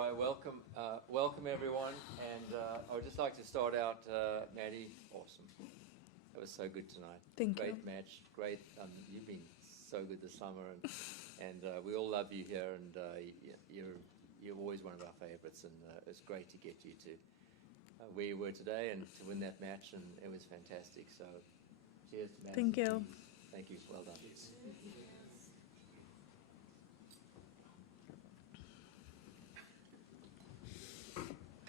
right, welcome everyone, and I would just like to start out, Maddie, awesome. That was so good tonight. Thank you. Great match, great. You've been so good this summer, and we all love you here, and you're always one of our favourites, and it's great to get you to where you were today and to win that match, and it was fantastic. So, cheers to Madison. Thank you. Thank you. Well done.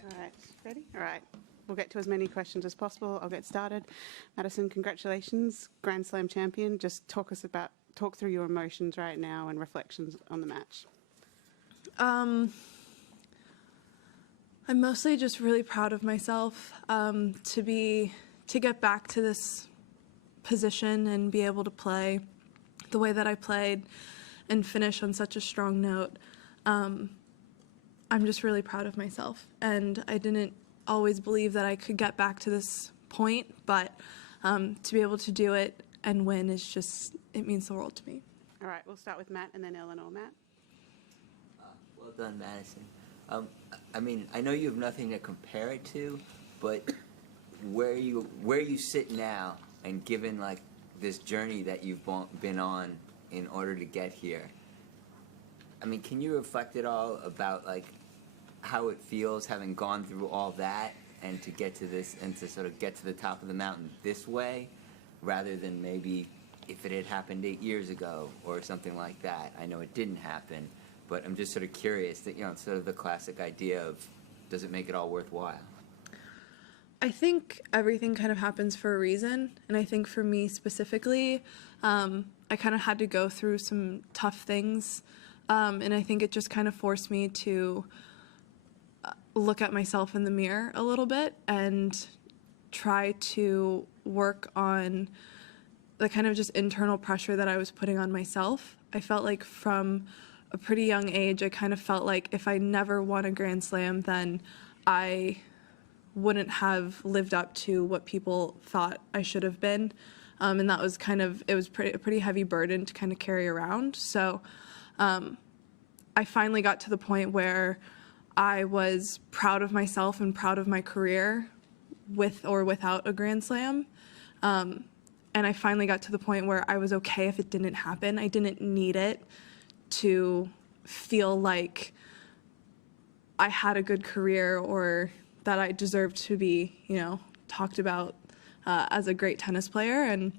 All right, ready? All right. We'll get to as many questions as possible. I'll get started. Madison, congratulations, Grand Slam champion. Just talk through your emotions right now and reflections on the match. I'm mostly just really proud of myself to get back to this position and be able to play the way that I played and finish on such a strong note. I'm just really proud of myself, and I didn't always believe that I could get back to this point, but to be able to do it and win it means the world to me. All right, we'll start with Matt and then Eleanor. Matt? Well done, Madison. I mean, I know you have nothing to compare it to, but where you sit now, and given like this journey that you've been on in order to get here, I mean, can you reflect at all about like how it feels having gone through all that and to get to this and to sort of get to the top of the mountain this way, rather than maybe if it had happened 8 years ago or something like that? I know it didn't happen, but I'm just sort of curious that, it's sort of the classic idea of, does it make it all worthwhile? I think everything kind of happens for a reason, and I think for me specifically, I kind of had to go through some tough things, and I think it just kind of forced me to look at myself in the mirror a little bit and try to work on the kind of just internal pressure that I was putting on myself. I felt like from a pretty young age, I kind of felt like if I never won a Grand Slam, then I wouldn't have lived up to what people thought I should have been. And that was a pretty heavy burden to kind of carry around. So I finally got to the point where I was proud of myself and proud of my career with or without a Grand Slam. And I finally got to the point where I was okay if it didn't happen. I didn't need it to feel like I had a good career or that I deserved to be, talked about as a great tennis player. And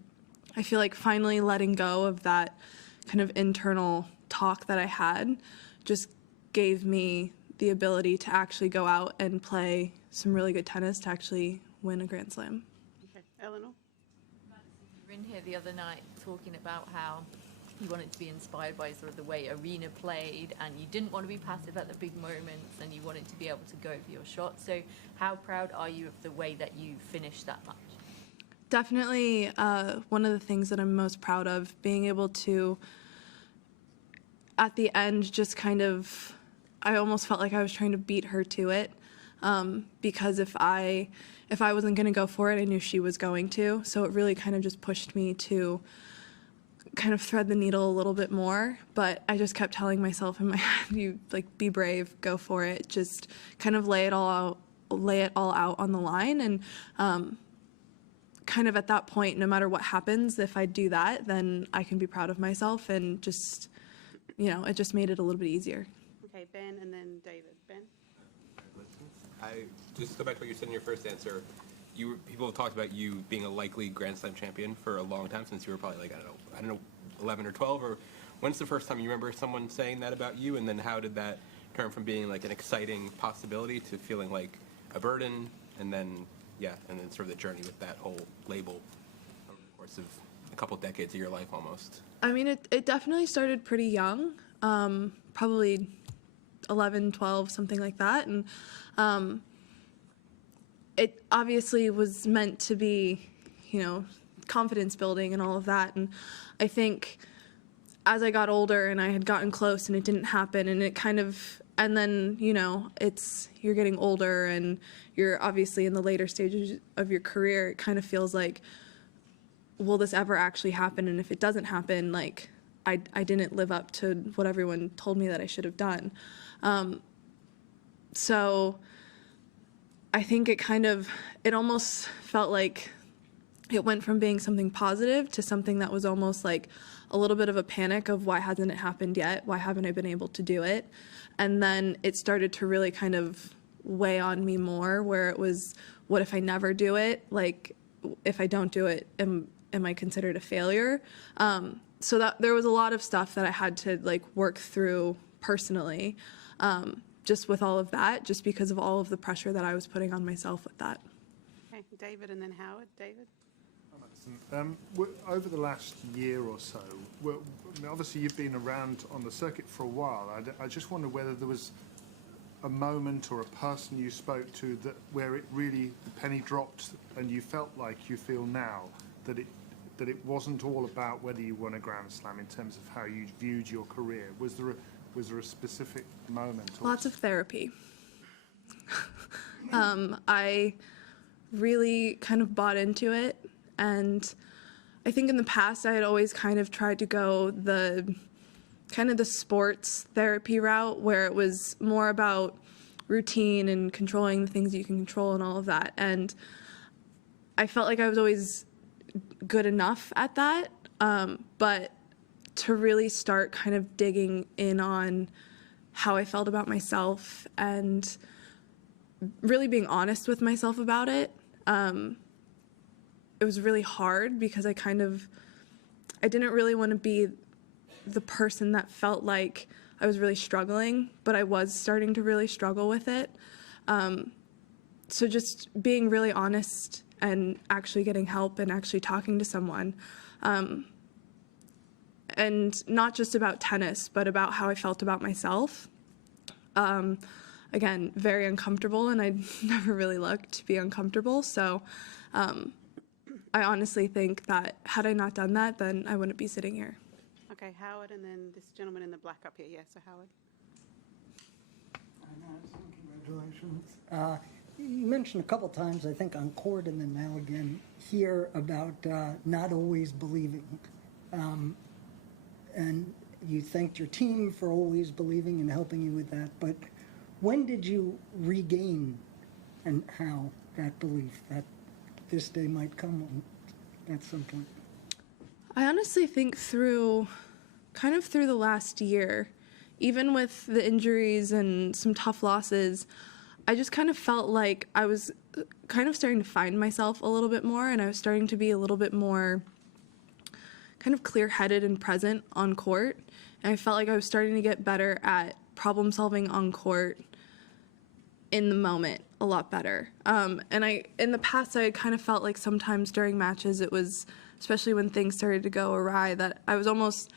I feel like finally letting go of that kind of internal talk that I had just gave me the ability to actually go out and play some really good tennis to actually win a Grand Slam. Okay, Eleanor? You were in here the other night talking about how you wanted to be inspired by sort of the way Aryna played, and you didn't want to be passive at the big moments, and you wanted to be able to go for your shot. So how proud are you of the way that you finished that match? Definitely one of the things that I'm most proud of, being able to, at the end, just I almost felt like I was trying to beat her to it, because if I wasn't going to go for it, I knew she was going to. So it really kind of just pushed me to kind of thread the needle a little bit more. But I just kept telling myself in my head, be brave, go for it, just kind of lay it all out on the line. And kind of at that point, no matter what happens, if I do that, then I can be proud of myself, and just, it just made it a little bit easier. Okay, Ben and then David. Ben? I just go back to what you said in your first answer. People have talked about you being a likely Grand Slam champion for a long time, since you were probably like, I don't know, 11 or 12, or when's the first time you remember someone saying that about you, and then how did that turn from being like an exciting possibility to feeling like a burden, and then sort of the journey with that whole label over the course of a couple decades of your life almost? I mean, it definitely started pretty young, probably 11, 12, something like that. And it obviously was meant to be, confidence building and all of that. And I think as I got older and I had gotten close and it didn't happen, and then, you're getting older and you're obviously in the later stages of your career, it kind of feels like, will this ever actually happen? And if it doesn't happen, I didn't live up to what everyone told me that I should have done. So I think it almost felt like it went from being something positive to something that was almost like a little bit of a panic of why hasn't it happened yet? Why haven't I been able to do it? And then it started to really kind of weigh on me more, where it was, what if I never do it? Like, if I don't do it, am I considered a failure? So that there was a lot of stuff that I had to like work through personally, just with all of that, just because of all of the pressure that I was putting on myself with that. Okay, David and then Howard. David? Over the last year or so, obviously you've been around on the circuit for a while. I just wonder whether there was a moment or a person you spoke to that where it really, the penny dropped and you felt like you feel now that it wasn't all about whether you won a Grand Slam in terms of how you viewed your career. Was there a specific moment? Lots of therapy. I really kind of bought into it, and I think in the past I had always kind of tried to go the sports therapy route, where it was more about routine and controlling the things you can control and all of that. And I felt like I was always good enough at that, but to really start kind of digging in on how I felt about myself and really being honest with myself about it, it was really hard, because I didn't really want to be the person that felt like I was really struggling, but I was starting to really struggle with it. So just being really honest and actually getting help and actually talking to someone, and not just about tennis, but about how I felt about myself. Again, very uncomfortable, and I never really looked to be uncomfortable. So I honestly think that had I not done that, then I wouldn't be sitting here. Okay, Howard, and then this gentleman in the black up here. Yeah, so Howard. Congratulations. You mentioned a couple times, I think on court and then now again here, about not always believing. And you thanked your team for always believing and helping you with that. But when did you regain, and how, that belief that this day might come at some point? I honestly think through the last year, even with the injuries and some tough losses, I just kind of felt like I was kind of starting to find myself a little bit more, and I was starting to be a little bit more kind of clear-headed and present on court. And I felt like I was starting to get better at problem solving on court in the moment a lot better. And in the past, I kind of felt like sometimes during matches, it was, especially when things started to go awry, that I was almost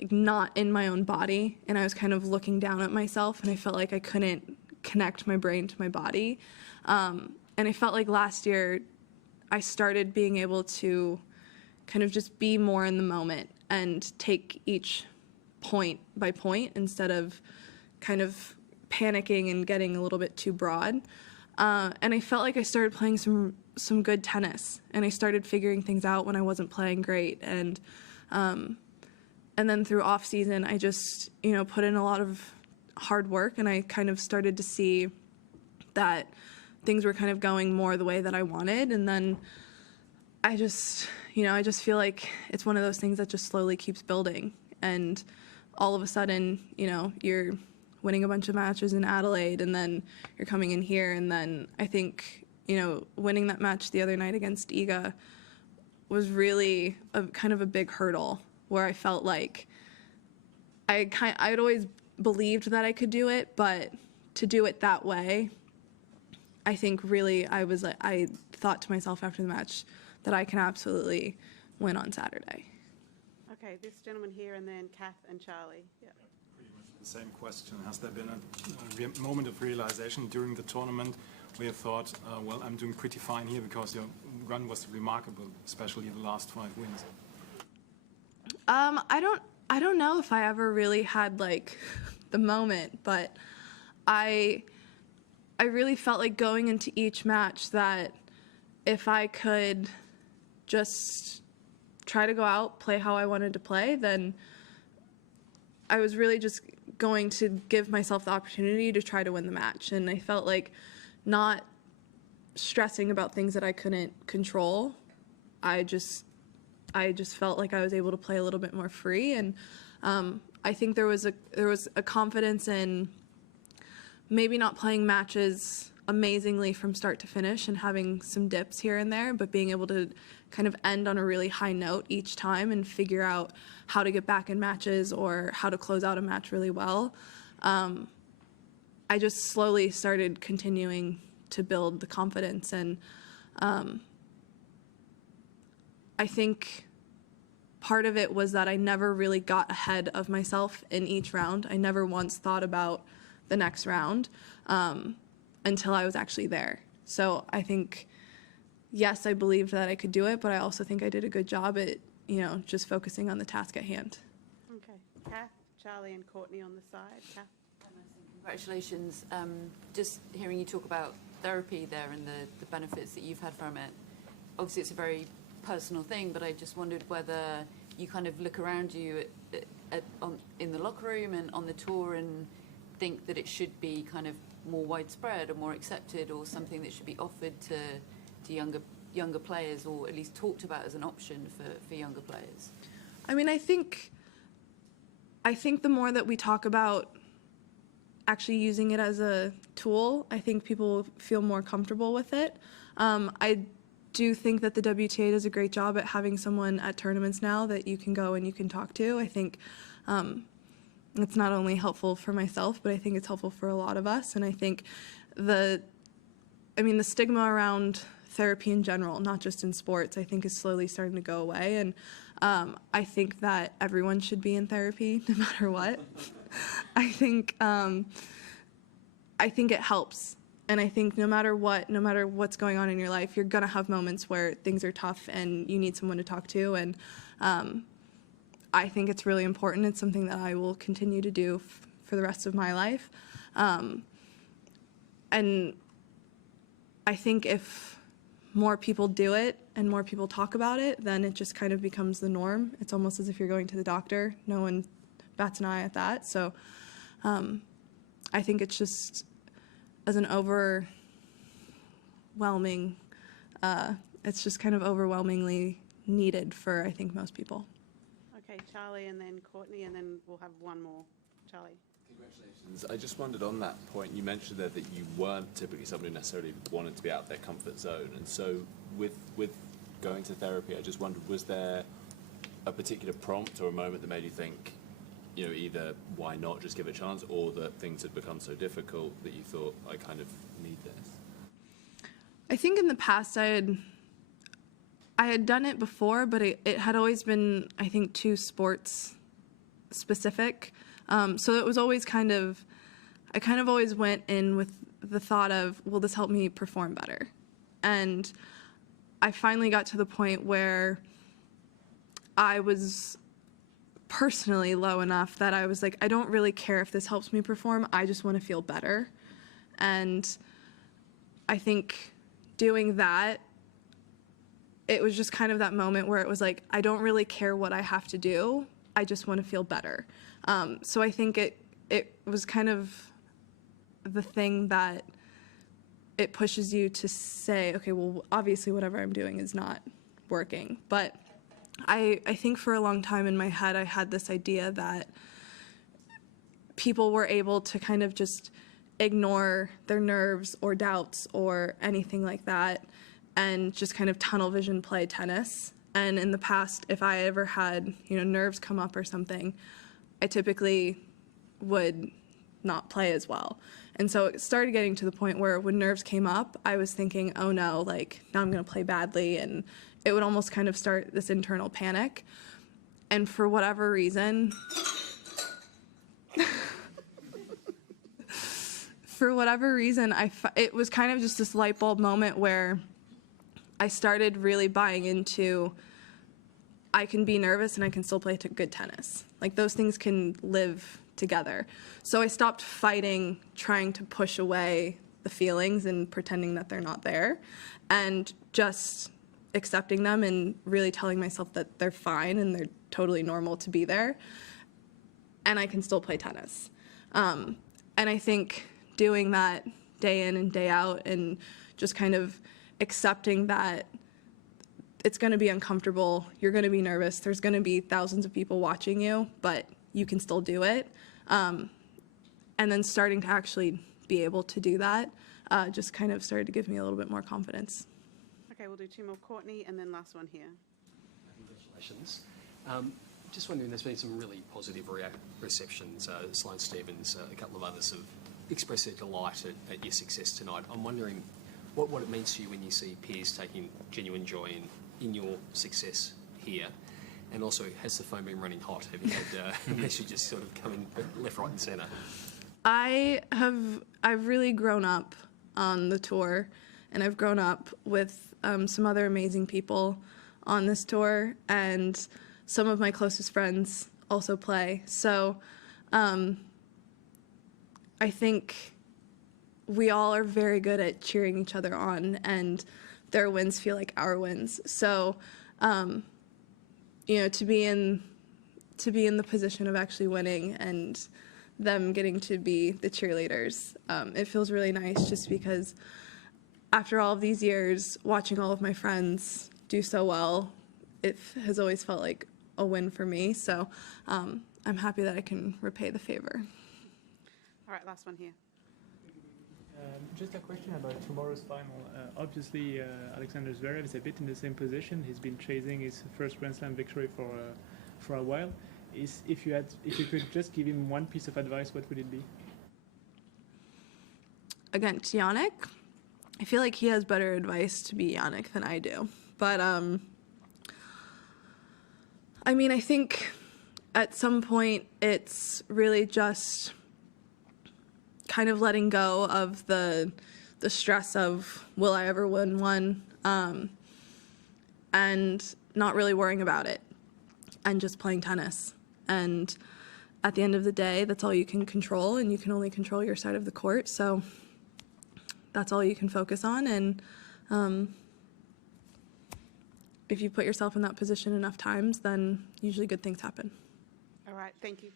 like not in my own body, and I was kind of looking down at myself, and I felt like I couldn't connect my brain to my body. And I felt like last year I started being able to kind of just be more in the moment and take each point by point instead of kind of panicking and getting a little bit too broad. And I felt like I started playing some good tennis, and I started figuring things out when I wasn't playing great. And then through off season, I just, put in a lot of hard work, and I kind of started to see that things were kind of going more the way that I wanted. And then I just feel like it's one of those things that just slowly keeps building. And all of a sudden, you're winning a bunch of matches in Adelaide, and then you're coming in here. And then I think, winning that match the other night against Iga was really kind of a big hurdle, where I felt like I'd always believed that I could do it, but to do it that way, I think really I thought to myself after the match that I can absolutely win on Saturday. Okay, this gentleman here, and then Kath and Charlie. Yeah. Pretty much the same question. Has there been a moment of realization during the tournament where you thought, well, I'm doing pretty fine here, because your run was remarkable, especially the last 5 wins? I don't know if I ever really had like the moment, but I really felt like going into each match that if I could just try to go out, play how I wanted to play, then I was really just going to give myself the opportunity to try to win the match. And I felt like not stressing about things that I couldn't control. I just felt like I was able to play a little bit more free. And I think there was a confidence in maybe not playing matches amazingly from start to finish and having some dips here and there, but being able to kind of end on a really high note each time and figure out how to get back in matches or how to close out a match really well. I just slowly started continuing to build the confidence, and I think part of it was that I never really got ahead of myself in each round. I never once thought about the next round until I was actually there. So I think, yes, I believed that I could do it, but I also think I did a good job at, just focusing on the task at hand. Okay. Kath, Charlie and Courtney on the side. Kath. Congratulations. Just hearing you talk about therapy there and the benefits that you've had from it. Obviously, it's a very personal thing, but I just wondered whether you kind of look around you in the locker room and on the tour and think that it should be kind of more widespread or more accepted, or something that should be offered to younger players, or at least talked about as an option for younger players. I mean, I think the more that we talk about actually using it as a tool, I think people feel more comfortable with it. I do think that the WTA does a great job at having someone at tournaments now that you can go and you can talk to. I think it's not only helpful for myself, but I think it's helpful for a lot of us. And I think the stigma around therapy in general, not just in sports, I think is slowly starting to go away. And I think that everyone should be in therapy no matter what. I think it helps. And I think no matter what's going on in your life, you're going to have moments where things are tough and you need someone to talk to. And I think it's really important. It's something that I will continue to do for the rest of my life. And I think if more people do it and more people talk about it, then it just kind of becomes the norm. It's almost as if you're going to the doctor. No one bats an eye at that. So I think it's just, as an overwhelming, it's just kind of overwhelmingly needed for, I think, most people. Okay, Charlie and then Courtney, and then we'll have one more. Charlie. Congratulations. I just wondered, on that point, you mentioned there that you weren't typically somebody who necessarily wanted to be out of their comfort zone. And so with going to therapy, I just wondered, was there a particular prompt or a moment that made you think, either why not just give it a chance, or that things had become so difficult that you thought, I kind of need this? I think in the past I had done it before, but it had always been, I think, too sports specific. So it was always I kind of always went in with the thought of, will this help me perform better? And I finally got to the point where I was personally low enough that I was like, I don't really care if this helps me perform, I just want to feel better. And I think doing that, it was just kind of that moment where it was like, I don't really care what I have to do, I just want to feel better. So I think it was kind of the thing that it pushes you to say, okay, well, obviously whatever I'm doing is not working. But I think for a long time in my head, I had this idea that people were able to kind of just ignore their nerves or doubts or anything like that and just kind of tunnel vision play tennis. And in the past, if I ever had, nerves come up or something, I typically would not play as well. And so it started getting to the point where when nerves came up, I was thinking, oh no, now I'm going to play badly. And it would almost kind of start this internal panic. And for whatever reason, it was kind of just this light bulb moment where I started really buying into, I can be nervous and I can still play good tennis. Those things can live together. So I stopped fighting, trying to push away the feelings and pretending that they're not there, and just accepting them and really telling myself that they're fine and they're totally normal to be there, and I can still play tennis. And I think doing that day in and day out and just kind of accepting that it's going to be uncomfortable, you're going to be nervous, there's going to be thousands of people watching you, but you can still do it. And then starting to actually be able to do that just kind of started to give me a little bit more confidence. Okay, we'll do 2 more. Courtney, and then last one here. Congratulations. Just wondering, there's been some really positive receptions. Sloane Stephens, a couple of others have expressed their delight at your success tonight. I'm wondering what it means to you when you see peers taking genuine joy in your success here. And also, has the phone been running hot? Have you had messages sort of coming left, right and centre? I've really grown up on the tour, and I've grown up with some other amazing people on this tour, and some of my closest friends also play. So I think we all are very good at cheering each other on, and their wins feel like our wins. So to be in the position of actually winning and them getting to be the cheerleaders, it feels really nice, just because after all of these years, watching all of my friends do so well, it has always felt like a win for me. So I'm happy that I can repay the favor. All right, last one here. Just a question about tomorrow's final. Obviously, Alexander Zverev is a bit in the same position. He's been chasing his first Grand Slam victory for a while. If you could just give him one piece of advice, what would it be? Against Jannik, I feel like he has better advice to be Jannik than I do. But I think at some point it's really just kind of letting go of the stress of will I ever win one, and not really worrying about it and just playing tennis. And at the end of the day, that's all you can control, and you can only control your side of the court. So that's all you can focus on. And if you put yourself in that position enough times, then usually good things happen. All right, thank you.